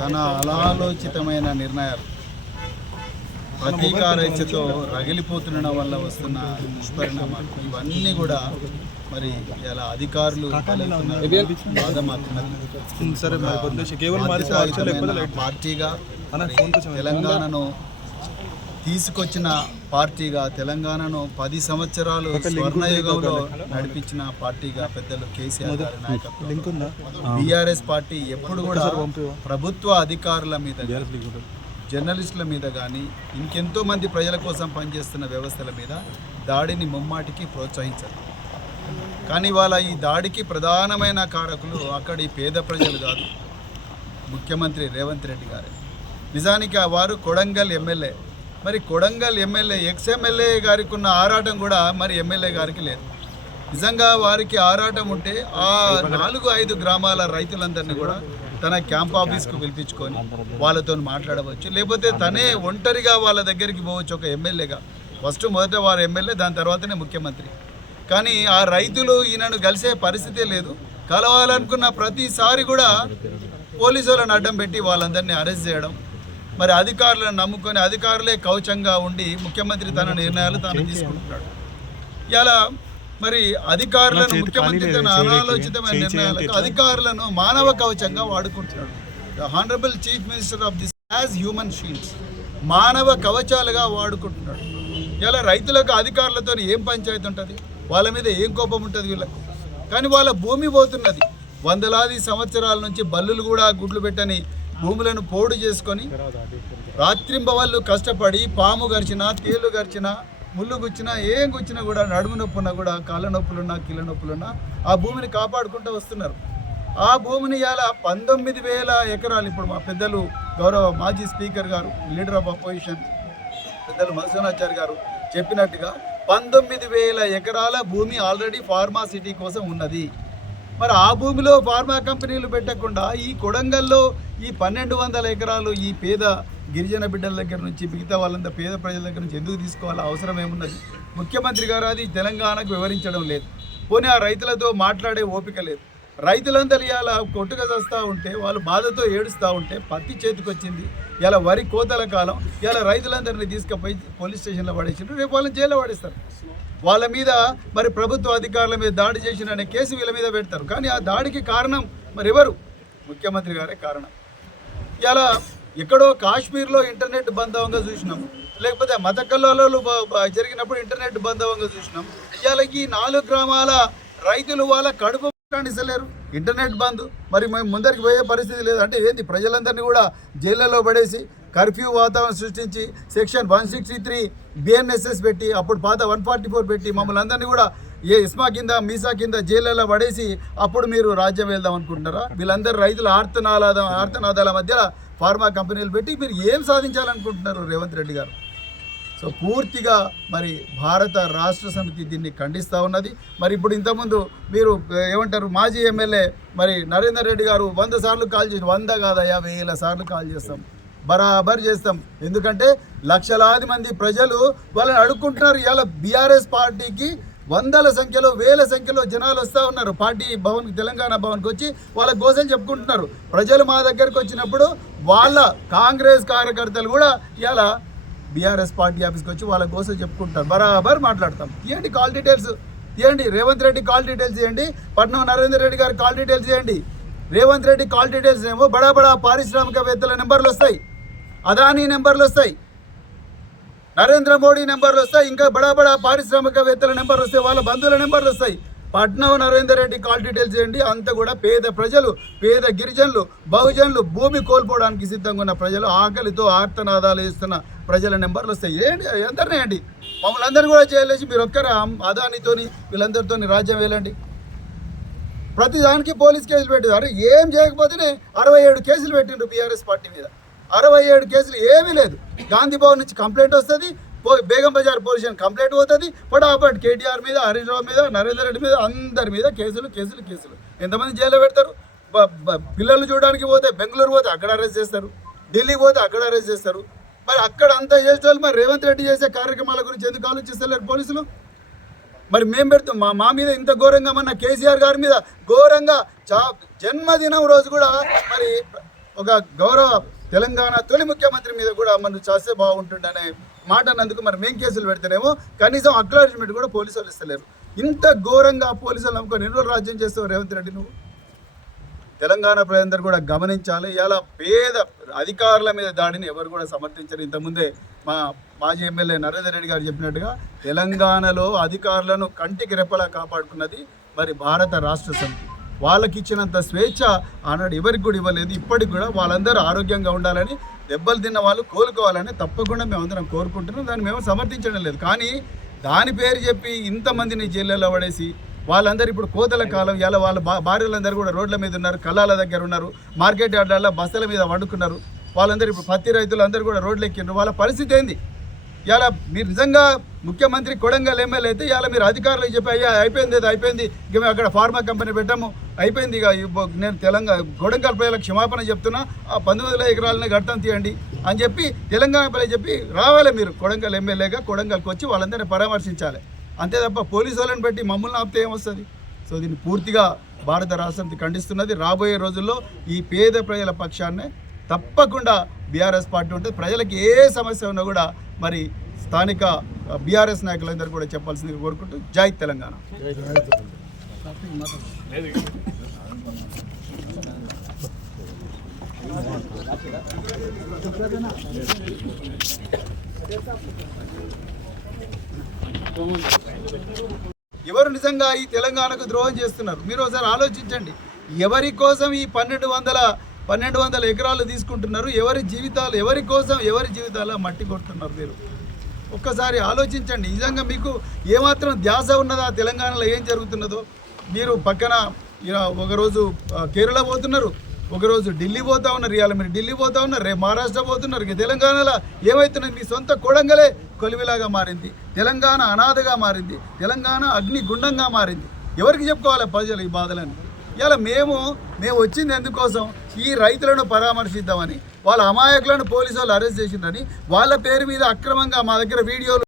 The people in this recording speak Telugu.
తన అనాలోచితమైన నిర్ణయాలు ప్రతీకారేచ్ఛతో రగిలిపోతుండడం వల్ల వస్తున్న దుష్పరిణామాలు ఇవన్నీ కూడా మరి ఇలా అధికారులు పార్టీగా తెలంగాణను తీసుకొచ్చిన పార్టీగా తెలంగాణను 10 సంవత్సరాలు స్వర్ణయుగంలో నడిపించిన పార్టీగా పెద్దలు కేసీఆర్ గారి నాయకత్వం బీఆర్ఎస్ పార్టీ ఎప్పుడు కూడా ప్రభుత్వ అధికారుల మీద జర్నలిస్టుల మీద కానీ ఇంకెంతో మంది ప్రజల కోసం పనిచేస్తున్న వ్యవస్థల మీద దాడిని ముమ్మాటికి ప్రోత్సహించారు. కానీ వాళ్ళ ఈ దాడికి ప్రధానమైన కారకులు అక్కడి పేద ప్రజలు కాదు, ముఖ్యమంత్రి రేవంత్ రెడ్డి గారే. నిజానికి వారు కొడంగల్ ఎమ్మెల్యే. మరి కొడంగల్ ఎమ్మెల్యే ఎమ్మెల్యే గారికి ఉన్న ఆరాటం కూడా మరి ఎమ్మెల్యే గారికి లేదు. నిజంగా వారికి ఆరాటం ఉంటే ఆ 4-5 గ్రామాల రైతులందరినీ కూడా తన క్యాంప్ ఆఫీస్కు పిలిపించుకొని వాళ్ళతో మాట్లాడవచ్చు, లేకపోతే తనే ఒంటరిగా వాళ్ళ దగ్గరికి పోవచ్చు ఒక ఎమ్మెల్యేగా. మొదట వారు ఎమ్మెల్యే, దాని తర్వాతనే ముఖ్యమంత్రి. కానీ ఆ రైతులు ఈయనను కలిసే పరిస్థితే లేదు. కలవాలనుకున్న ప్రతిసారి కూడా పోలీసు వాళ్ళని అడ్డం పెట్టి వాళ్ళందరినీ అరెస్ట్ చేయడం, మరి అధికారులను నమ్ముకొని అధికారులే కవచంగా ఉండి ముఖ్యమంత్రి తన నిర్ణయాలు తాను తీసుకుంటున్నాడు. ఇలా మరి అధికారులను ముఖ్యమంత్రి తన అనాలోచితమైన నిర్ణయాలకు అధికారులను మానవ కవచంగా వాడుకుంటున్నాడు. The honourable chief minister of this as human shields, మానవ కవచాలుగా వాడుకుంటున్నాడు. ఇలా రైతులకు అధికారులతో ఏం పంచాయతీ ఉంటుంది, వాళ్ళ మీద ఏం కోపం ఉంటుంది వీళ్ళకు? కానీ వాళ్ళ భూమి పోతున్నది. వందలాది సంవత్సరాల నుంచి బల్లులు కూడా గుడ్లు పెట్టని భూములను పోడు చేసుకొని రాత్రింబవళ్ళు కష్టపడి పాము గరిచినా, తేలు గరిచినా, ముళ్ళు గుచ్చినా, ఏం గుచ్చినా కూడా, నడుము నొప్పున్నా కూడా, కాళ్ళ నొప్పులున్నా, కీళ్ళ నొప్పులున్నా ఆ భూమిని కాపాడుకుంటూ వస్తున్నారు. ఆ భూమిని ఇలా 19,000 ఎకరాలు. ఇప్పుడు మా పెద్దలు గౌరవ మాజీ స్పీకర్ గారు, లీడర్ ఆఫ్ అపోజిషన్ పెద్దలు మధుసూనాచారి గారు చెప్పినట్టుగా 19,000 ఎకరాల భూమి ఆల్రెడీ ఫార్మా సిటీ కోసం ఉన్నది. మరి ఆ భూమిలో ఫార్మా కంపెనీలు పెట్టకుండా ఈ కొడంగల్లో ఈ 1,200 ఎకరాలు ఈ పేద గిరిజన బిడ్డల దగ్గర నుంచి, మిగతా వాళ్ళంతా పేద ప్రజల దగ్గర నుంచి ఎందుకు తీసుకోవాలో అవసరం ఏమున్నది? ముఖ్యమంత్రి గారు అది తెలంగాణకు వివరించడం లేదు. పోనీ ఆ రైతులతో మాట్లాడే ఓపిక లేదు. రైతులందరూ ఇలా కొట్టుగా చేస్తూ ఉంటే, వాళ్ళు బాధతో ఏడుస్తూ ఉంటే, పత్తి చేతికొచ్చింది, ఇలా వరి కోతల కాలం, ఇలా రైతులందరినీ తీసుకుపోయి పోలీస్ స్టేషన్లో పడేసిండ్రు. రేపు వాళ్ళని జైల్లో పడేస్తారు. వాళ్ళ మీద మరి ప్రభుత్వ అధికారుల మీద దాడి చేసిన కేసు వీళ్ళ మీద పెడతారు. కానీ ఆ దాడికి కారణం మరి ఎవరు? ముఖ్యమంత్రి గారే కారణం. ఇలా ఎక్కడో కాశ్మీర్లో ఇంటర్నెట్ బంధవంగా చూసినాం, లేకపోతే మత కల్లోలాలు జరిగినప్పుడు ఇంటర్నెట్ బంధవంగా చూసినాం. ఇవాళ ఈ 4 గ్రామాల రైతులు వాళ్ళ కడుపు ఇస్తలేరు, ఇంటర్నెట్ బంద్. మరి మేము ముందరికి పోయే పరిస్థితి లేదు. అంటే ఏంది? ప్రజలందరినీ కూడా జైళ్ళలో పడేసి కర్ఫ్యూ వాతావరణం సృష్టించి సెక్షన్ 163 BNSS పెట్టి, అప్పుడు పాత 144 పెట్టి మమ్మల్ని అందరినీ కూడా ఇస్మా కింద మీసా కింద జైళ్ళలో పడేసి అప్పుడు మీరు రాజ్యం వెళ్దాం అనుకుంటున్నారా? వీళ్ళందరూ రైతుల ఆర్తనాదాల మధ్య ఫార్మా కంపెనీలు పెట్టి మీరు ఏం సాధించాలనుకుంటున్నారు రేవంత్ రెడ్డి గారు? సో పూర్తిగా మరి భారత రాష్ట్ర సమితి దీన్ని ఖండిస్తూ ఉన్నది. మరి ఇప్పుడు ఇంతకుముందు మీరు ఏమంటారు, మాజీ ఎమ్మెల్యే మరి నరేందర్ రెడ్డి గారు 100 సార్లు కాల్ చేసి, 100 కాదయ్యా 1000 సార్లు కాల్ చేస్తాం, బరాబర్ చేస్తాం. ఎందుకంటే లక్షలాది మంది ప్రజలు వాళ్ళని అడుక్కుంటున్నారు. ఇవాళ బీఆర్ఎస్ పార్టీకి వందల సంఖ్యలో, వేల సంఖ్యలో జనాలు వస్తూ ఉన్నారు. పార్టీ భవన్, తెలంగాణ భవన్కి వచ్చి వాళ్ళ గోసలు చెప్పుకుంటున్నారు. ప్రజలు మా దగ్గరికి వచ్చినప్పుడు వాళ్ళ కాంగ్రెస్ కార్యకర్తలు కూడా ఇవాళ బీఆర్ఎస్ పార్టీ ఆఫీస్కి వచ్చి వాళ్ళ గోసలు చెప్పుకుంటారు. బరాబర్ మాట్లాడతాం. ఇవ్వండి కాల్ డీటెయిల్స్, ఇవ్వండి రేవంత్ రెడ్డి కాల్ డీటెయిల్స్ ఇవ్వండి, పట్నం నరేందర్ రెడ్డి గారి కాల్ డీటెయిల్స్ ఇవ్వండి. రేవంత్ రెడ్డి కాల్ డీటెయిల్స్ ఏమో బడా పారిశ్రామికవేత్తల నెంబర్లు వస్తాయి, అదానీ నెంబర్లు వస్తాయి, నరేంద్ర మోడీ నెంబర్లు వస్తాయి, ఇంకా బడా పారిశ్రామికవేత్తల నెంబర్లు వస్తాయి, వాళ్ళ బంధువుల నెంబర్లు వస్తాయి. పట్నం నరేందర్ రెడ్డి కాల్ డీటెయిల్స్ చేయండి. అంతా కూడా పేద ప్రజలు, పేద గిరిజనులు, బహుజనులు, భూమి కోల్పోవడానికి సిద్ధంగా ఉన్న ప్రజలు, ఆకలితో ఆర్తనాదాలు వేస్తున్న ప్రజల నెంబర్లు వస్తాయి. ఏంటి అందరినీ అండి, మమ్మల్ని అందరినీ కూడా చేయలేసి మీరు ఒక్కరే అదానితోని వీళ్ళందరితో రాజ్యం వెళ్ళండి. ప్రతిదానికి పోలీస్ కేసులు పెట్టారు. ఏం చేయకపోతేనే 67 కేసులు పెట్టిండ్రు బీఆర్ఎస్ పార్టీ మీద. 67 కేసులు ఏమీ లేదు. గాంధీ భవన్ నుంచి కంప్లైంట్ వస్తుంది, Begum Bazar police station complaint పోతుంది, పటాపట్ కేటీఆర్ మీద, హరీష్ రావు మీద, నరేందర్ రెడ్డి మీద, అందరి మీద కేసులు. ఎంతమంది జైల్లో పెడతారు? పిల్లలు చూడడానికి పోతే, బెంగళూరు పోతే అక్కడ అరెస్ట్ చేస్తారు, ఢిల్లీ పోతే అక్కడ అరెస్ట్ చేస్తారు. మరి అక్కడ అంతా చేసే వాళ్ళు మరి రేవంత్ రెడ్డి చేసే కార్యక్రమాల గురించి ఎందుకు ఆలోచిస్తలేరు పోలీసులు? మరి మేము పెడుతాం మా మీద ఇంత ఘోరంగా మన కేసీఆర్ గారి మీద ఘోరంగా జన్మదినం రోజు కూడా మరి ఒక గౌరవ తెలంగాణ తొలి ముఖ్యమంత్రి మీద కూడా మనం చేస్తే బాగుంటుందనే మాట అన్నందుకు మరి మేము కేసులు పెడితేనేమో కనీసం అక్నాలెడ్జ్మెంట్ కూడా పోలీసు వాళ్ళు ఇస్తలేరు. ఇంత ఘోరంగా పోలీసులు నమ్ముకొని ఎన్ని రోజులు రాజ్యం చేస్తావు రేవంత్ రెడ్డి నువ్వు? తెలంగాణ ప్రజలందరూ కూడా గమనించాలి. ఇలా పేద అధికారుల మీద దాడిని ఎవరు కూడా సమర్థించరు. ఇంతకుముందే మా మాజీ ఎమ్మెల్యే నరేందర్ రెడ్డి గారు చెప్పినట్టుగా తెలంగాణలో అధికారులను కంటికి రెప్పలా కాపాడుకున్నది మరి భారత రాష్ట్ర సమితి. వాళ్ళకి ఇచ్చినంత స్వేచ్ఛ ఆనాడు ఎవరికి కూడా ఇవ్వలేదు. ఇప్పటికి కూడా వాళ్ళందరూ ఆరోగ్యంగా ఉండాలని, దెబ్బలు తిన్న వాళ్ళు కోలుకోవాలని తప్పకుండా మేమందరం కోరుకుంటున్నాం. దాన్ని మేము సమర్థించడం లేదు. కానీ దాని పేరు చెప్పి ఇంతమందిని జైళ్ళలో పడేసి వాళ్ళందరూ ఇప్పుడు కోతల కాలం, ఇలా వాళ్ళ భార్యలందరూ కూడా రోడ్ల మీద ఉన్నారు, కళ్ళాల దగ్గర ఉన్నారు, మార్కెట్ యార్డ్లలో బస్సుల మీద వండుకున్నారు. వాళ్ళందరూ ఇప్పుడు పత్తి రైతులందరూ కూడా రోడ్లు ఎక్కినారు. వాళ్ళ పరిస్థితి ఏంది? ఇలా మీరు నిజంగా ముఖ్యమంత్రి కొడంగల్ ఎమ్మెల్యే అయితే ఇలా మీరు అధికారులకు చెప్పి అయ్యా అయిపోయింది, అయిపోయింది, ఇక మేము అక్కడ ఫార్మా కంపెనీ పెట్టాము, అయిపోయింది, ఇక నేను తెలంగాణ కొడంగల్ ప్రజలకు క్షమాపణ చెప్తున్నా, ఆ 19,000 ఎకరాలని గడతం తీయండి అని చెప్పి తెలంగాణ ప్రజలు చెప్పి రావాలి. మీరు కొడంగల్ ఎమ్మెల్యేగా కొడంగల్కి వచ్చి వాళ్ళందరినీ పరామర్శించాలి. అంతే తప్ప పోలీసు వాళ్ళని పెట్టి మమ్మల్ని ఆపితే ఏమొస్తుంది? సో దీన్ని పూర్తిగా భారత రాష్ట్రం ఖండిస్తున్నది. రాబోయే రోజుల్లో ఈ పేద ప్రజల పక్షాన్నే తప్పకుండా బీఆర్ఎస్ పార్టీ ఉంటుంది. ప్రజలకు ఏ సమస్య ఉన్నా కూడా మరి స్థానిక బీఆర్ఎస్ నాయకులందరూ కూడా చెప్పాల్సిందిగా కోరుకుంటూ జై తెలంగాణ. ఎవరు నిజంగా ఈ తెలంగాణకు ద్రోహం చేస్తున్నారు మీరు ఒకసారి ఆలోచించండి. ఎవరి కోసం ఈ 1200 ఎకరాలు తీసుకుంటున్నారు? ఎవరి జీవితాలు, ఎవరి కోసం, ఎవరి జీవితాల్లో మట్టి కొడుతున్నారు? మీరు ఒక్కసారి ఆలోచించండి. నిజంగా మీకు ఏమాత్రం ధ్యాస ఉన్నదా తెలంగాణలో ఏం జరుగుతున్నదో? మీరు పక్కన ఒకరోజు కేరళ పోతున్నారు, ఒకరోజు ఢిల్లీ పోతా ఉన్నారు, ఇవాళ మీరు ఢిల్లీ పోతా ఉన్నారు, రేపు మహారాష్ట్ర పోతున్నారు. ఇక తెలంగాణలో ఏమవుతున్నది? మీ సొంత కొడంగలే కొలివిలాగా మారింది, తెలంగాణ అనాథగా మారింది, తెలంగాణ అగ్నిగుండంగా మారింది. ఎవరికి చెప్పుకోవాలి ప్రజలు ఈ బాధలని? ఇలా మేము వచ్చింది ఎందుకోసం? ఈ రైతులను పరామర్శిద్దామని. వాళ్ళ అమాయకులను పోలీసు వాళ్ళు అరెస్ట్ చేసిందని, వాళ్ళ పేరు మీద అక్రమంగా మా దగ్గర వీడియోలు